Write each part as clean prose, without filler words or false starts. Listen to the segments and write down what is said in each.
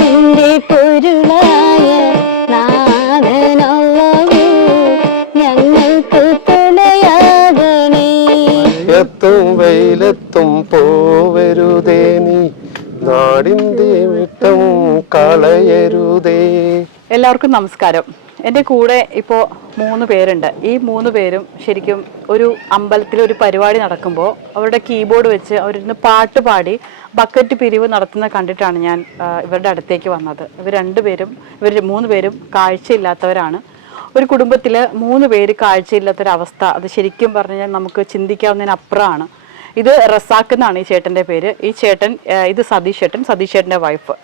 നാടിന്റെ പൊരുളായ നാഥനല്ലവൂ ഞങ്ങൾക്ക് തുണയാകണേ. എത്തും വെയിലെത്തും പോവരുതേ നീ നാടിന്റെ വിട്ടം കളയരുതേ. എല്ലാവർക്കും നമസ്കാരം. എൻ്റെ കൂടെ ഇപ്പോൾ 3 പേരുണ്ട്. ഈ 3 പേരും ശരിക്കും ഒരു അമ്പലത്തിൽ ഒരു പരിപാടി നടക്കുമ്പോൾ അവരുടെ കീബോർഡ് വെച്ച് അവരിന്ന് പാട്ട് പാടി ബക്കറ്റ് പിരിവ് നടത്തുന്ന കണ്ടിട്ടാണ് ഞാൻ ഇവരുടെ അടുത്തേക്ക് വന്നത്. ഇവർ 3 പേരും കാഴ്ചയില്ലാത്തവരാണ്. ഒരു കുടുംബത്തിൽ 3 പേര് കാഴ്ചയില്ലാത്തൊരവസ്ഥ അത് ശരിക്കും പറഞ്ഞാൽ നമുക്ക് ചിന്തിക്കാവുന്നതിനപ്പുറമാണ്. ഇത് റസാഖ് എന്നാണ് ഈ ചേട്ടൻ്റെ പേര്. ഈ ചേട്ടൻ ഇത് സതീഷ് ചേട്ടൻ്റെ വൈഫ്.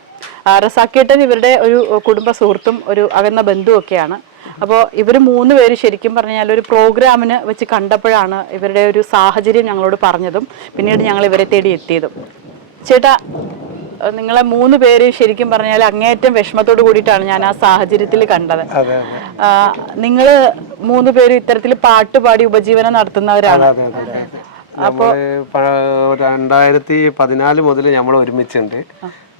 റസാഖേട്ടൻ ഇവരുടെ ഒരു കുടുംബ സുഹൃത്തും ഒരു അകന്ന ബന്ധുവൊക്കെയാണ്. അപ്പോൾ ഇവർ 3 പേര് ശരിക്കും പറഞ്ഞാൽ ഒരു പ്രോഗ്രാമിന് വെച്ച് കണ്ടപ്പോഴാണ് ഇവരുടെ ഒരു സാഹചര്യം ഞങ്ങളോട് പറഞ്ഞതും പിന്നീട് ഞങ്ങൾ ഇവരെ തേടി എത്തിയതും. ചേട്ടാ, നിങ്ങളെ 3 പേര് ശരിക്കും പറഞ്ഞാൽ അങ്ങേയറ്റം വിഷമത്തോട് കൂടിയിട്ടാണ് ഞാൻ ആ സാഹചര്യത്തിൽ കണ്ടത്. നിങ്ങൾ 3 പേരും ഇത്തരത്തിൽ പാട്ട് പാടി ഉപജീവനം നടത്തുന്നവരാണ്. അപ്പോ 2014 മുതൽ നമ്മൾ ഒരുമിച്ചുണ്ട്.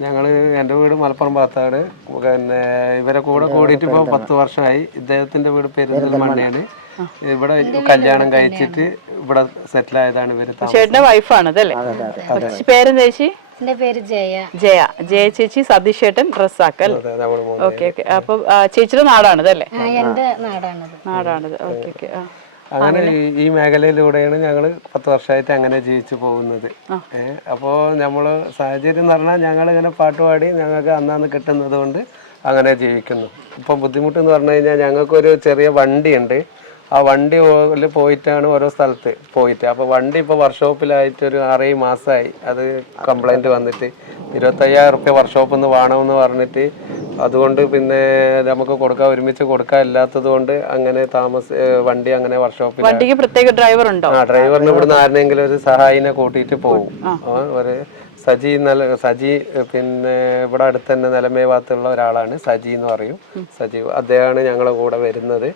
ഞങ്ങള് എൻ്റെ വീട് മലപ്പുറം ഭാഗത്താണ്. പിന്നെ ഇവരെ കൂടെ കൂടിയിട്ട് ഇപ്പോൾ 10 വർഷമായി. ഇദ്ദേഹത്തിന്റെ വീട് പെരിന്തൽമണ്ണയാണ്. ഇവിടെ കല്യാണം കഴിച്ചിട്ട് ഇവിടെ സെറ്റിൽ ആയതാണ് ഇവര്. ചേട്ടന്റെ വൈഫാണ് അതല്ലേ? പേരെന്താ ചേച്ചി? എന്റെ പേര് ജയ. ജയ ചേച്ചി, സതീഷ് ചേട്ടൻ, റസാഖ് അല്ലേ? ഓക്കെ. അപ്പൊ ചേച്ചിയുടെ നാടാണ് ഇതല്ലേ? എന്റെ നാടാണത്. ഓക്കെ. അങ്ങനെ ഈ മേഖലയിലൂടെയാണ് ഞങ്ങള് 10 വർഷമായിട്ട് അങ്ങനെ ജീവിച്ചു പോകുന്നത്. അപ്പോൾ നമ്മള് സാഹചര്യം എന്ന് പറഞ്ഞാൽ ഞങ്ങൾ ഇങ്ങനെ പാട്ടുപാടി ഞങ്ങൾക്ക് അന്നാന്ന് കിട്ടുന്നത് കൊണ്ട് അങ്ങനെ ജീവിക്കുന്നു. ഇപ്പം ബുദ്ധിമുട്ട് എന്ന് പറഞ്ഞു കഴിഞ്ഞാൽ ഞങ്ങൾക്കൊരു ചെറിയ വണ്ടിയുണ്ട്. ആ വണ്ടി പോയിട്ടാണ് ഓരോ സ്ഥലത്ത് പോയിട്ട്. അപ്പോൾ വണ്ടി ഇപ്പോൾ വർക്ക്ഷോപ്പിലായിട്ട് ഒരു 6 മാസമായി. അത് കംപ്ലൈൻറ്റ് വന്നിട്ട് 25,000 റുപ്യ വർക്ക്ഷോപ്പിൽ നിന്ന് വേണമെന്ന് പറഞ്ഞിട്ട് അതുകൊണ്ട് പിന്നെ നമുക്ക് ഒരുമിച്ച് കൊടുക്കാൻ ഇല്ലാത്തത് കൊണ്ട് അങ്ങനെ വണ്ടി അങ്ങനെ വർക്ക്ഷോപ്പിൽ. വണ്ടിക്ക് പ്രത്യേക ഡ്രൈവർ ഉണ്ടോ? ഡ്രൈവറിന് ഇവിടുന്ന് ആരെങ്കിലും ഒരു സഹായിനെ കൂട്ടിയിട്ട് പോകും. ഒരു സജി പിന്നെ ഇവിടെ അടുത്ത് തന്നെ നിലമേ ഭാഗത്തുള്ള ഒരാളാണ്, സജി എന്ന് പറയും. സജീവ് അദ്ദേഹമാണ് ഞങ്ങളെ കൂടെ വരുന്നത്.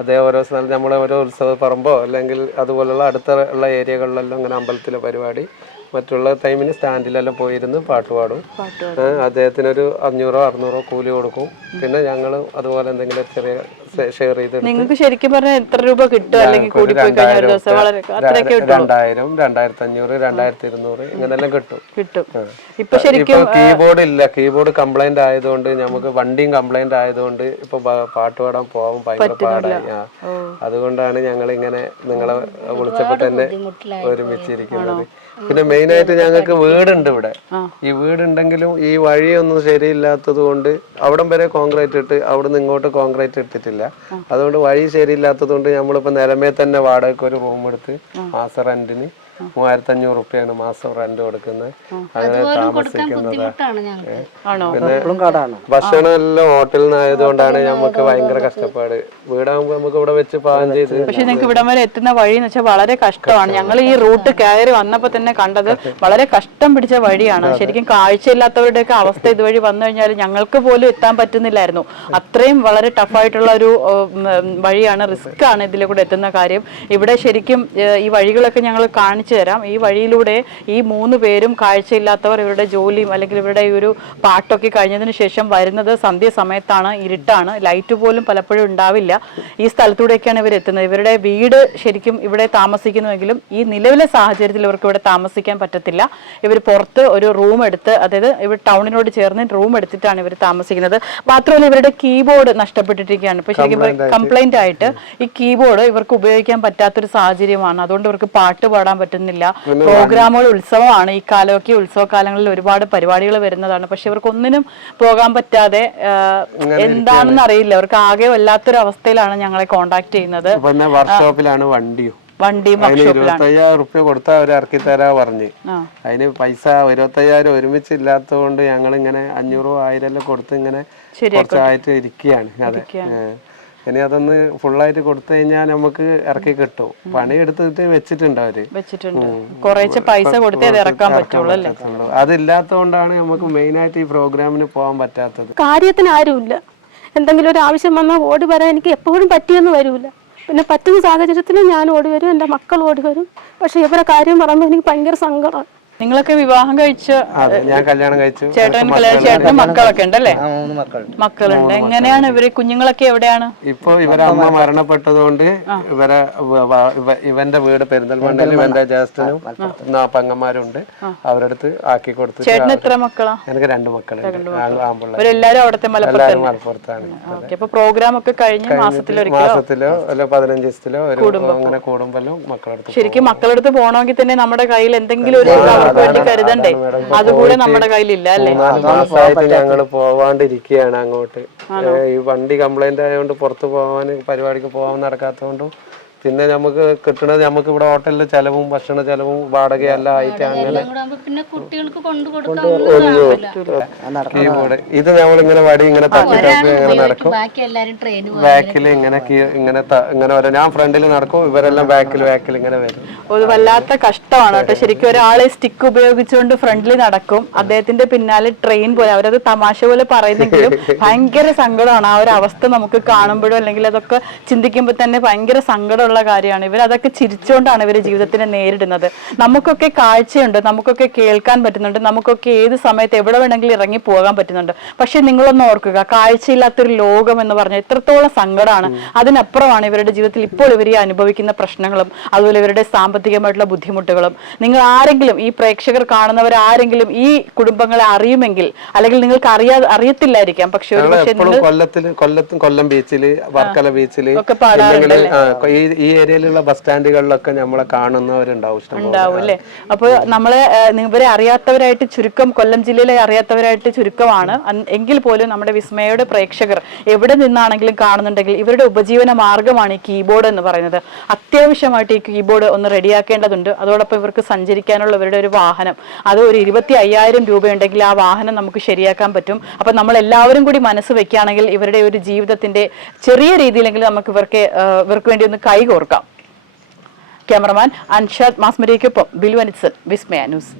അദ്ദേഹം ഓരോ സ്ഥലത്ത് നമ്മളെ ഓരോ ഉത്സവ പറമ്പോ അല്ലെങ്കിൽ അതുപോലുള്ള അടുത്തുള്ള ഏരിയകളിലെല്ലാം ഇങ്ങനെ അമ്പലത്തിലെ പരിപാടി മറ്റുള്ള ടൈമിന് സ്റ്റാൻഡിലെല്ലാം പോയിരുന്ന് പാട്ട് പാടും. അദ്ദേഹത്തിനൊരു 500-600 കൂലി കൊടുക്കും. പിന്നെ ഞങ്ങൾ അതുപോലെ എന്തെങ്കിലും ചെറിയ ഷെയർ ചെയ്ത്. നിങ്ങൾക്ക് ശരിക്കും പറഞ്ഞാൽ എത്ര രൂപ കിട്ടും? അല്ലെങ്കിൽ കൂടി പോയി കഴിഞ്ഞാൽ ഒരു ദിവസം 2000, 2500, 2200 ഇങ്ങനെല്ലാം കിട്ടും. ഇപ്പൊ ശരിക്കും കീബോർഡ് ഇല്ല. കീബോർഡ് കംപ്ലൈന്റ് ആയതുകൊണ്ട് നമുക്ക് വണ്ടിയും കംപ്ലൈന്റ് ആയതുകൊണ്ട് ഇപ്പൊ പാട്ട് പാടാൻ പോകാൻ ഭയങ്കര പാടായി. അതുകൊണ്ടാണ് ഞങ്ങൾ ഇങ്ങനെ നിങ്ങളെ വിളിച്ചപ്പോ തന്നെ ഒരുമിച്ചിരിക്കുന്നത്. പിന്നെ മെയിൻ ആയിട്ട് ഞങ്ങൾക്ക് വീടുണ്ട് ഇവിടെ. ഈ വീടുണ്ടെങ്കിലും ഈ വഴിയൊന്നും ശരിയില്ലാത്തത് കൊണ്ട് അവിടം വരെ കോൺക്രീറ്റ് ഇട്ട് അവിടുന്ന് ഇങ്ങോട്ട് കോൺക്രീറ്റ് ഇട്ടിട്ടില്ല. അതുകൊണ്ട് വഴി ശരിയില്ലാത്തത് കൊണ്ട് നമ്മളിപ്പോ നിലമേ തന്നെ വാടകയ്ക്ക് ഒരു റൂം എടുത്ത് മാസം റെന്റിന് 3500 റുപ്യാണ് മാസം റെന്റ് കൊടുക്കുന്നത്. അങ്ങനെ താമസിക്കുന്നതാണ്. പിന്നെ ഭക്ഷണം എല്ലാം ഹോട്ടലിൽ നിന്നായതുകൊണ്ടാണ് നമുക്ക് ഭയങ്കര കഷ്ടപ്പാട്. വീടാകുമ്പോ നമുക്ക് ഇവിടെ വെച്ച് പാകം ചെയ്ത്. പക്ഷെ നിങ്ങൾക്ക് ഇവിടം വരെ എത്തുന്ന വഴി എന്ന് വെച്ചാൽ വളരെ കഷ്ടമാണ്. ഞങ്ങൾ ഈ റൂട്ട് കയറി വന്നപ്പോ തന്നെ കണ്ടത് വളരെ കഷ്ടം പിടിച്ച വഴിയാണ്. ശരിക്കും കാഴ്ചയില്ലാത്തവരുടെയൊക്കെ അവസ്ഥ ഇതുവഴി വന്നു കഴിഞ്ഞാൽ ഞങ്ങൾക്ക് പോലും എത്താൻ പറ്റുന്നില്ലായിരുന്നു. അത്രയും വളരെ ടഫായിട്ടുള്ള ഒരു വഴിയാണ്. റിസ്ക് ആണ് ഇതിലെ കൂടെ എത്തുന്ന കാര്യം. ഇവിടെ ശരിക്കും ഈ വഴികളൊക്കെ ഞങ്ങൾ കാണിച്ചു തരാം. ഈ വഴിയിലൂടെ ഈ 3 പേരും കാഴ്ചയില്ലാത്തവർ ഇവരുടെ ജോലിയും അല്ലെങ്കിൽ ഇവരുടെ ഈ ഒരു പാട്ടൊക്കെ കഴിഞ്ഞതിന് ശേഷം വരുന്നത് സന്ധ്യ സമയത്താണ്. ഇരുട്ടാണ്, ലൈറ്റ് പോലും പലപ്പോഴും ഉണ്ടാവില്ല. ഈ സ്ഥലത്തൂടെയൊക്കെയാണ് ഇവർ എത്തുന്നത്. ഇവരുടെ വീട് ശരിക്കും ഇവിടെ താമസിക്കുന്നുവെങ്കിലും ഈ നിലവിലെ സാഹചര്യത്തിൽ ഇവർക്ക് ഇവിടെ താമസിക്കാൻ പറ്റത്തില്ല. ഇവർ പുറത്ത് ഒരു റൂം എടുത്ത്, അതായത് ഇവർ ടൗണിനോട് ചേർന്ന് റൂം എടുത്തിട്ടാണ് ഇവർ താമസിക്കുന്നത്. മാത്രമല്ല ഇവരുടെ കീബോർഡ് നഷ്ടപ്പെട്ടിരിക്കുകയാണ്. ഇപ്പൊ ശരിക്കും കംപ്ലൈന്റ് ആയിട്ട് ഈ കീബോർഡ് ഇവർക്ക് ഉപയോഗിക്കാൻ പറ്റാത്തൊരു സാഹചര്യമാണ്. അതുകൊണ്ട് ഇവർക്ക് പാട്ട് പാടാൻ പറ്റുന്നില്ല. പ്രോഗ്രാമുകൾ, ഉത്സവമാണ് ഈ കാലമൊക്കെ. ഉത്സവകാലങ്ങളിൽ ഒരുപാട് പരിപാടികൾ വരുന്നതാണ്. പക്ഷെ ഇവർക്കൊന്നിനും പോകാൻ പറ്റാതെ എന്താണെന്ന് അറിയില്ല. അവർക്ക് ആകെ വല്ലാത്തൊരു അവസ്ഥയിലാണ് ഞങ്ങളെ കോണ്ടാക്ട് ചെയ്യുന്നത്. വർക്ക്ഷോപ്പിലാണ് വണ്ടിയും 25,000 റുപ്യ കൊടുത്താൽ അവർ ഇറക്കി തരാ പറഞ്ഞ്. അതിന് പൈസ 25,000 ഒരുമിച്ചില്ലാത്തത് കൊണ്ട് ഞങ്ങൾ ഇങ്ങനെ 500-1000 കൊടുത്ത് ഇങ്ങനെ കുറച്ചായിട്ട് ഇരിക്കുകയാണ്. അതെ. ഇനി അതൊന്ന് ഫുള്ളായിട്ട് കൊടുത്തു കഴിഞ്ഞാൽ നമുക്ക് ഇറക്കി കിട്ടും. പണി എടുത്തിട്ട് വെച്ചിട്ടുണ്ട് അവര്. കുറേശ്ശെ പൈസ കൊടുത്തേ അത് ഇറക്കാൻ പറ്റുള്ളൂ അല്ലേ? അതില്ലാത്തതുകൊണ്ടാണ് നമുക്ക് മെയിൻ ആയിട്ട് ഈ പ്രോഗ്രാമിന് പോകാൻ പറ്റാത്തത്. കാര്യത്തിന് ആരുമില്ല. എന്തെങ്കിലും ഒരു ആവശ്യം വന്നാൽ ഓടി വരാൻ എനിക്ക് എപ്പോഴും പറ്റിയെന്ന് വരൂല. പിന്നെ പറ്റുന്ന സാഹചര്യത്തിൽ ഞാൻ ഓടി വരും, എൻ്റെ മക്കൾ ഓടി വരും. പക്ഷെ ഇവരെ കാര്യം പറയുമ്പോൾ എനിക്ക് ഭയങ്കര സങ്കടമാണ്. നിങ്ങളൊക്കെ വിവാഹം കഴിച്ച അതെ, ഞാൻ കല്യാണം കഴിച്ചു. ചേട്ടൻ മക്കളൊക്കെ ഉണ്ടല്ലേ? 3 മക്കളുണ്ട്. മക്കളുണ്ട്. എങ്ങനെയാണ് ഇവര് കുഞ്ഞുങ്ങളൊക്കെ എവിടെയാണ്? ഇപ്പൊ ഇവരെ അമ്മ മരണപ്പെട്ടതുകൊണ്ട് ഇവന്റെ വീട് പെരിന്തൽമണ്ണയിൽ ഇവന്റെ ജ്യേഷ്ഠനും പെങ്ങന്മാരുണ്ട്. അവരടുത്ത് ആക്കി കൊടുത്തു. ചേട്ടന് എത്ര മക്കളാ? എനിക്ക് 2 മക്കളുണ്ട്. ഇവരെല്ലാരും അവിടുത്തെ എല്ലാവരും മലപ്പുറത്താണ്. അപ്പൊ പ്രോഗ്രാം ഒക്കെ കഴിഞ്ഞ് മാസത്തിലോ അല്ല 15 ദിവസത്തിലോ അങ്ങനെ കൂടുമ്പോഴും മക്കളടുത്ത്. ശരിക്കും മക്കളടുത്ത് പോകണമെങ്കിൽ തന്നെ നമ്മുടെ കയ്യിൽ എന്തെങ്കിലും ഒരു അവർക്ക് വേണ്ടി കരുതണ്ടേ? അതുകൂടെ നമ്മുടെ കയ്യിലില്ല അല്ലേ? 4 മാസമായിട്ട് ഞങ്ങള് പോവാണ്ടിരിക്കുകയാണ് അങ്ങോട്ട്. ഈ വണ്ടി കംപ്ലൈന്റ് ആയതുകൊണ്ട് പുറത്ത് പോകാൻ പരിപാടിക്ക് പോകാൻ നടക്കാത്തതുകൊണ്ടും പിന്നെ നമുക്ക് കിട്ടണത് നമുക്ക് ഇവിടെ ഹോട്ടലിലെ ചെലവും ഭക്ഷണ ചെലവും വാടകയെല്ലാം ആയിട്ട് അങ്ങനെ പിന്നെ കുട്ടികൾക്ക് കീബോർഡ് ഇത് നമ്മളിങ്ങനെ വടി ഇങ്ങനെ തട്ടി ഇങ്ങനെ നടക്കും. ബാക്കി എല്ലാരും ട്രെയിന് ബാക്കിൽ ഇങ്ങനെ വരും. ഞാൻ ഫ്രണ്ടിൽ നടക്കും, ഇവരെല്ലാം ബാക്കിൽ ഇങ്ങനെ വരും. ഒരു വല്ലാത്ത കഷ്ടമാണ് കേട്ടോ. ശരിക്കും ഒരാളെ സ്റ്റിക്ക് ഉപയോഗിച്ചുകൊണ്ട് ഫ്രണ്ടിൽ നടക്കും, അദ്ദേഹത്തിന്റെ പിന്നാലെ ട്രെയിൻ പോലെ. അവരത് തമാശ പോലെ പറയുന്നെങ്കിലും ഭയങ്കര സങ്കടമാണ് ആ ഒരു അവസ്ഥ നമുക്ക് കാണുമ്പോഴും അല്ലെങ്കിൽ അതൊക്കെ ചിന്തിക്കുമ്പോൾ തന്നെ ഭയങ്കര സങ്കടമുള്ള കാര്യമാണ്. ഇവർ അതൊക്കെ ചിരിച്ചുകൊണ്ടാണ് ഇവര് ജീവിതത്തിനെ നേരിടുന്നത്. നമുക്കൊക്കെ കാഴ്ചയുണ്ട്, നമുക്കൊക്കെ കേൾക്കാൻ പറ്റുന്നുണ്ട്, നമുക്കൊക്കെ ഏത് സമയത്ത് എവിടെ വേണമെങ്കിലും ഇറങ്ങി പോകാൻ പറ്റുന്നുണ്ട്. പക്ഷെ നിങ്ങളൊന്ന് ഓർക്കുക, കാഴ്ചയില്ലാത്തൊരു ലോകം എന്ന് പറഞ്ഞാൽ എത്രത്തോളം സങ്കടമാണ്. അതിനപ്പുറമാണ് ഇവരുടെ ജീവിതത്തിൽ ഇപ്പോൾ ഇവർ അനുഭവിക്കുന്ന പ്രശ്നങ്ങളും അതുപോലെ ഇവരുടെ സാമ്പത്തികമായിട്ടുള്ള ബുദ്ധിമുട്ടുകളും. നിങ്ങൾ ആരെങ്കിലും ഈ പ്രേക്ഷകർ കാണുന്നവർ ആരെങ്കിലും ഈ കുടുംബങ്ങളെ അറിയുമെങ്കിൽ, അല്ലെങ്കിൽ നിങ്ങൾക്ക് അറിയത്തില്ലായിരിക്കാം, പക്ഷെ ഒരു പക്ഷേ കൊല്ലം ബീച്ചില്, വർക്കല ബീച്ചില് ഒക്കെ പാടാറുണ്ട് ഈ ഏരിയയിലുള്ള ബസ് സ്റ്റാൻഡുകളിലൊക്കെ നമ്മളെ കാണുന്നവരുണ്ടാവും അല്ലേ? അപ്പൊ നമ്മളെ ഇവരെ അറിയാത്തവരായിട്ട് ചുരുക്കം, കൊല്ലം ജില്ലയിലെ അറിയാത്തവരായിട്ട് ചുരുക്കമാണ്. എങ്കിൽ പോലും നമ്മുടെ വിസ്മയയുടെ പ്രേക്ഷകർ എവിടെ നിന്നാണെങ്കിലും കാണുന്നുണ്ടെങ്കിൽ ഇവരുടെ ഉപജീവന മാർഗമാണ് ഈ കീബോർഡ് എന്ന് പറയുന്നത്. അത്യാവശ്യമായിട്ട് ഈ കീബോർഡ് ഒന്ന് റെഡിയാക്കേണ്ടതുണ്ട്. അതോടൊപ്പം ഇവർക്ക് സഞ്ചരിക്കാനുള്ള ഇവരുടെ ഒരു വാഹനം, അത് ഒരു 25,000 രൂപയുണ്ടെങ്കിൽ ആ വാഹനം നമുക്ക് ശരിയാക്കാൻ പറ്റും. അപ്പൊ നമ്മൾ എല്ലാവരും കൂടി മനസ്സ് വെക്കുകയാണെങ്കിൽ ഇവരുടെ ഒരു ജീവിതത്തിന്റെ ചെറിയ രീതിയിലെങ്കിലും നമുക്ക് ഇവർക്ക് വേണ്ടി ഒന്ന് കൈകോർക്കാം. ക്യാമറമാൻ അൻഷാദ് മാസ്മരിക്കൊപ്പം ബിലുവനിസൻ, വിസ്മയ ന്യൂസ്.